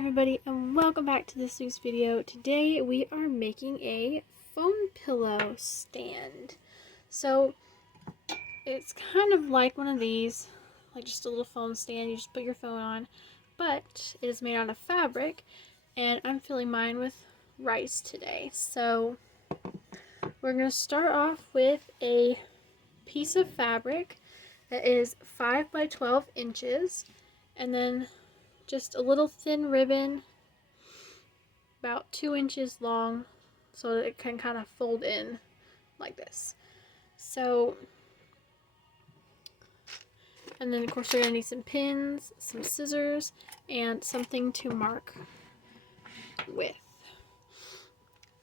everybody, and welcome back to this week's video. Today we are making a foam pillow stand. So it's kind of like one of these, like just a little foam stand you just put your phone on, but it is made out of fabric, and I'm filling mine with rice today. So we're going to start off with a piece of fabric that is 5 by 12 inches, and then just a little thin ribbon about 2 inches long so that it can kind of fold in like this. So, and then of course we're going to need some pins, some scissors, and something to mark with.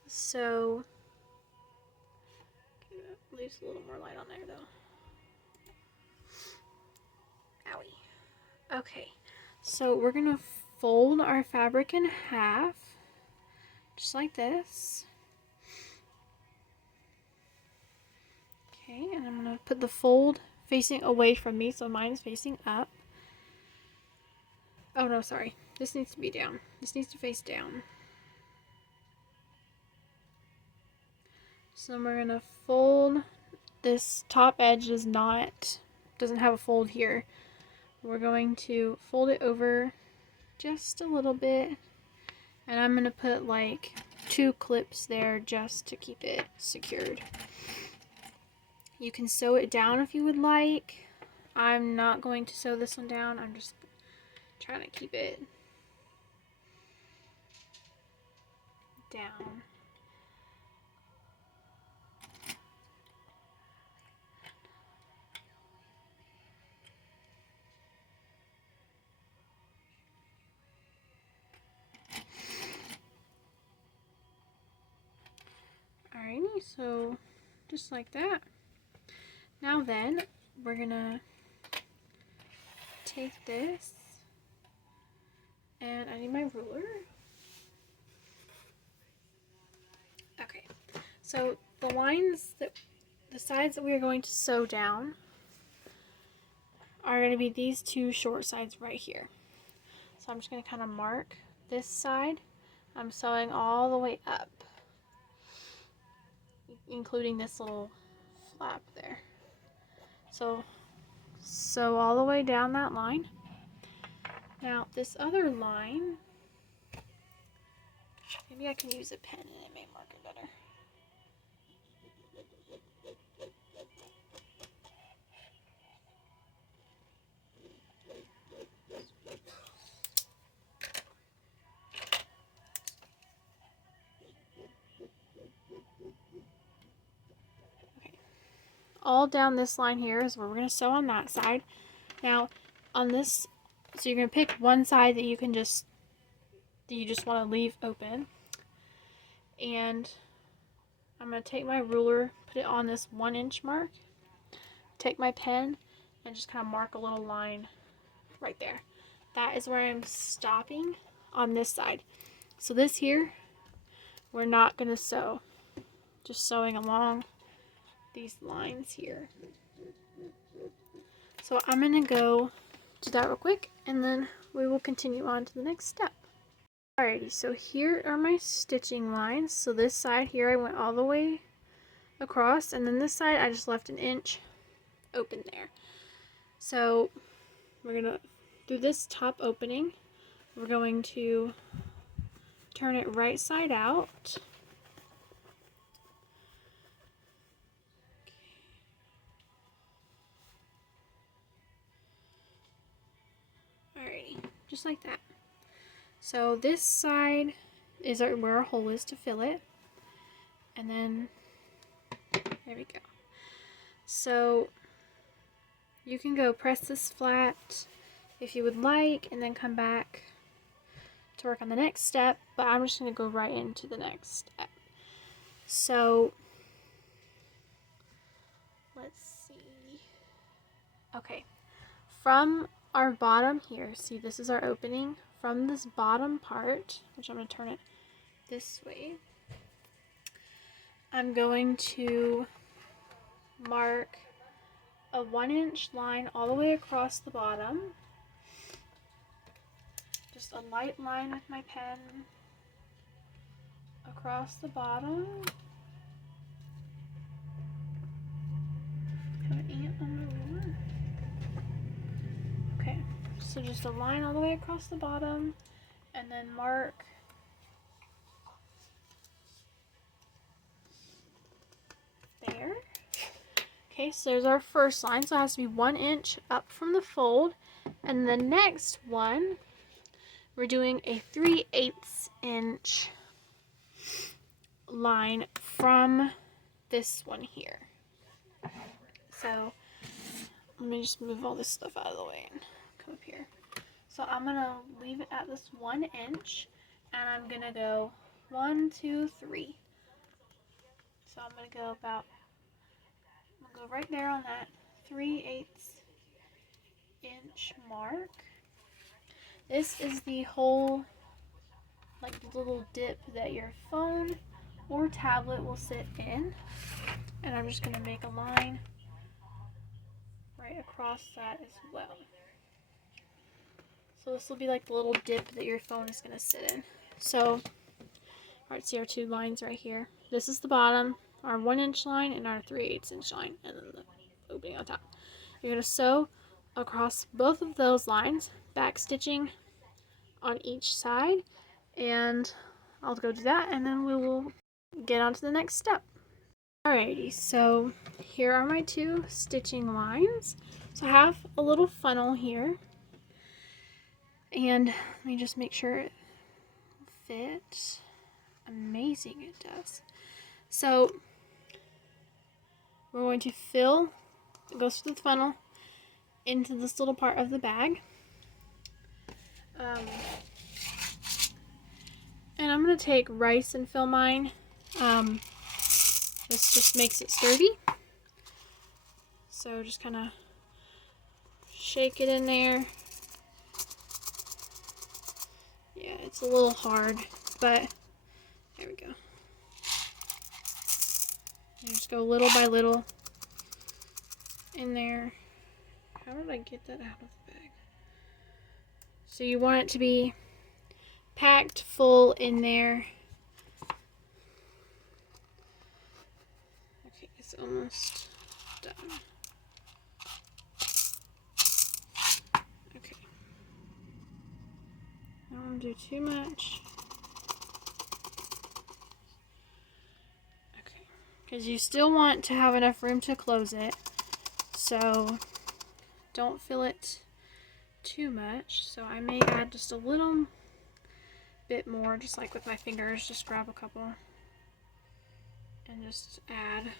So, leaves a little more light on there though. Owie. Okay, so we're going to fold our fabric in half, just like this. Okay, and I'm going to put the fold facing away from me, so mine is facing up. Oh no, sorry. This needs to be down. This needs to face down. So we're going to fold. This top edge doesn't have a fold here. We're going to fold it over just a little bit, and I'm going to put like 2 clips there just to keep it secured. You can sew it down if you would like. I'm not going to sew this one down. I'm just trying to keep it down. Alrighty, so just like that. Now then, we're gonna take this, and I need my ruler. Okay, so the sides that we are going to sew down are going to be these 2 short sides right here. So I'm just going to kind of mark this side. I'm sewing all the way up, including this little flap there. So sew all the way down that line. Now this other line, maybe I can use a pen and it may mark it better. All down this line here is where we're going to sew on that side. Now on this, so you're going to pick one side that you just want to leave open, and I'm going to take my ruler, put it on this 1-inch mark, take my pen, and just kind of mark a little line right there. That is where I'm stopping on this side. So this here, we're not going to sew, just sewing along these lines here. So I'm going to go do that real quick, and then we will continue on to the next step. Alrighty, so here are my stitching lines. So this side here I went all the way across, and then this side I just left 1 inch open there. So we're going to do this top opening. We're going to turn it right side out. Alrighty, just like that. So this side is where our hole is to fill it, and then there we go. So you can go press this flat if you would like, and then come back to work on the next step, but I'm just going to go right into the next step. So let's see. Okay, from our bottom here, see, this is our opening. From this bottom part, which I'm going to turn it this way, I'm going to mark a 1-inch line all the way across the bottom, just a light line with my pen across the bottom. Got an ant on my ruler. Okay, so just a line all the way across the bottom, and then mark there. Okay, so there's our first line, so it has to be 1 inch up from the fold. And the next one, we're doing a 3/8 inch line from this one here. So let me just move all this stuff out of the way and come up here. So I'm gonna leave it at this 1 inch, and I'm gonna go 1, 2, 3. So I'm gonna go about, I'll go right there on that 3/8 inch mark. This is the whole, like, little dip that your phone or tablet will sit in. And I'm just gonna make a line right across that as well. So this will be like the little dip that your phone is gonna sit in. So, alright, see our 2 lines right here. This is the bottom, our 1 inch line, and our 3/8 inch line, and then the opening on top. You're gonna sew across both of those lines, back stitching on each side, and I'll go do that, and then we will get on to the next step. Alrighty, so here are my 2 stitching lines. So I have a little funnel here, and let me just make sure it fits. Amazing, it does. So we're going to fill, it goes through the funnel into this little part of the bag. And I'm going to take rice and fill mine. This just makes it sturdy. So just kind of shake it in there. Yeah, it's a little hard, but there we go. You just go little by little in there. How did I get that out of the bag? So you want it to be packed full in there. Okay, it's almost done. Okay. I don't want to do too much. Okay. Because you still want to have enough room to close it. So don't fill it too much. So I may add just a little bit more, just like with my fingers. Just grab a couple and just add.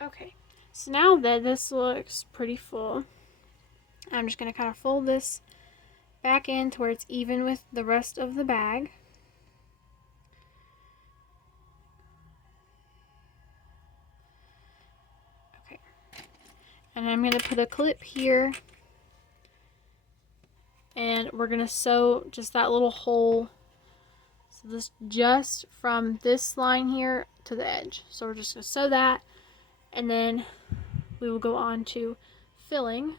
Okay, so now that this looks pretty full, I'm just going to kind of fold this back in to where it's even with the rest of the bag. Okay, and I'm going to put a clip here, and we're going to sew just that little hole. So this just from this line here to the edge. So we're just going to sew that, and then we will go on to filling.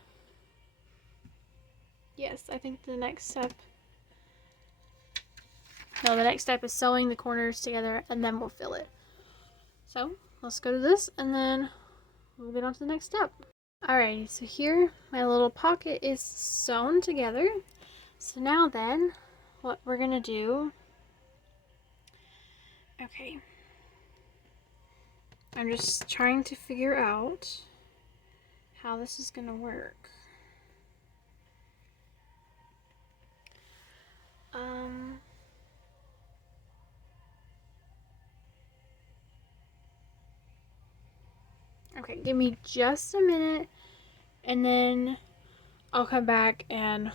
Yes, I think the next step, no, the next step is sewing the corners together, and then we'll fill it. So let's go to this, and then we'll get on to the next step. Alrighty, so here my little pocket is sewn together. So now then, what we're gonna do, okay, I'm just trying to figure out how this is gonna work. Okay, give me just a minute, and then I'll come back and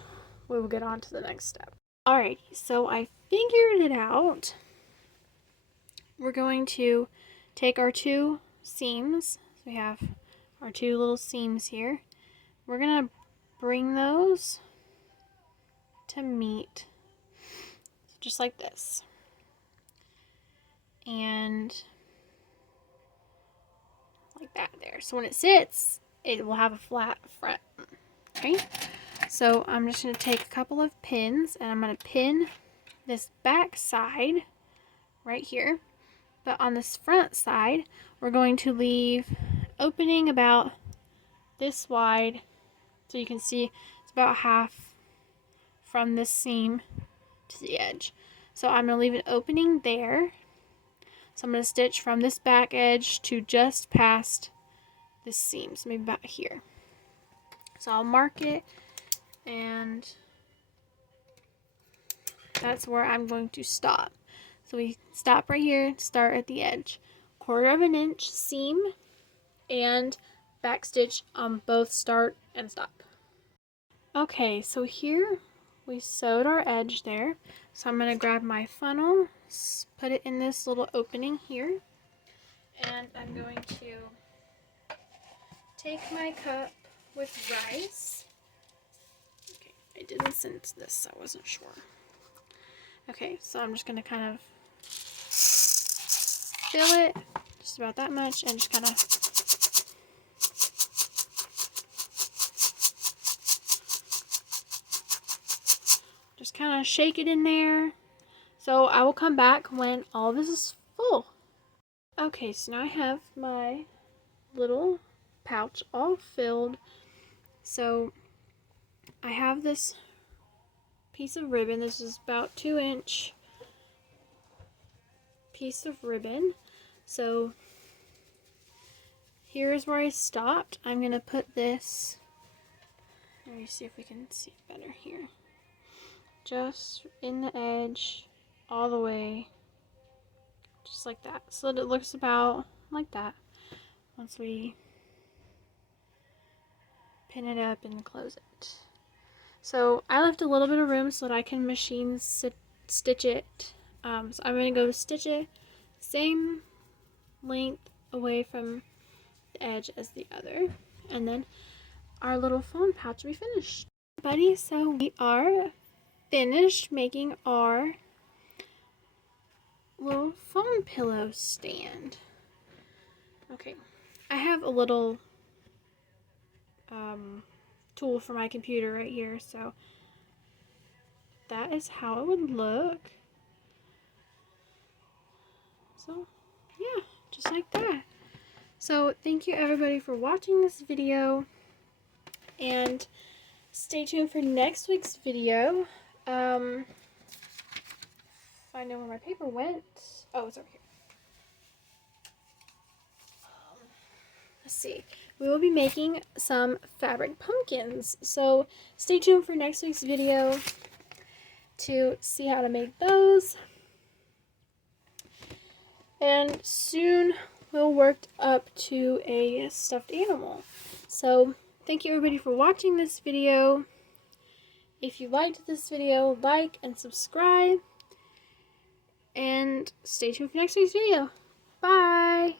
we will get on to the next step. Alrighty, so I figured it out. We're going to take our 2 seams. So we have our 2 little seams here. We're going to bring those to meet, just like this. and like that there. So when it sits, it will have a flat front. Okay, so I'm just going to take a couple of pins and I'm going to pin this back side right here. But on this front side, we're going to leave opening about this wide, so you can see it's about half from this seam to the edge. So I'm going to leave an opening there. So I'm going to stitch from this back edge to just past this seam, so maybe about here. So I'll mark it, and that's where I'm going to stop. So we stop right here, start at the edge. 1/4 inch seam and back stitch on both start and stop. Okay, so here we sewed our edge there. So I'm going to grab my funnel, put it in this little opening here, and I'm going to take my cup with rice. Okay, I didn't sense this, I wasn't sure. Okay, so I'm just going to kind of fill it just about that much and just kind of shake it in there. So I will come back when all this is full. Okay, so now I have my little pouch all filled. So I have this piece of ribbon. This is about 2-inch piece of ribbon. So here's where I stopped. I'm going to put this, let me see if we can see it better here, just in the edge all the way, just like that, so that it looks about like that once we pin it up and close it. So I left a little bit of room so that I can machine stitch it. So I'm going to go stitch it same length away from the edge as the other, and then our little phone pouch will be finished. Buddy, so we are finished making our little phone pillow stand. Okay, I have a little tool for my computer right here, so that is how it would look. So yeah, just like that. So thank you everybody for watching this video, and stay tuned for next week's video. If I know where my paper went. Oh, it's over here. Let's see. We will be making some fabric pumpkins. So stay tuned for next week's video to see how to make those. And soon we'll work up to a stuffed animal. So thank you everybody for watching this video. If you liked this video, like and subscribe. And stay tuned for next week's video. Bye!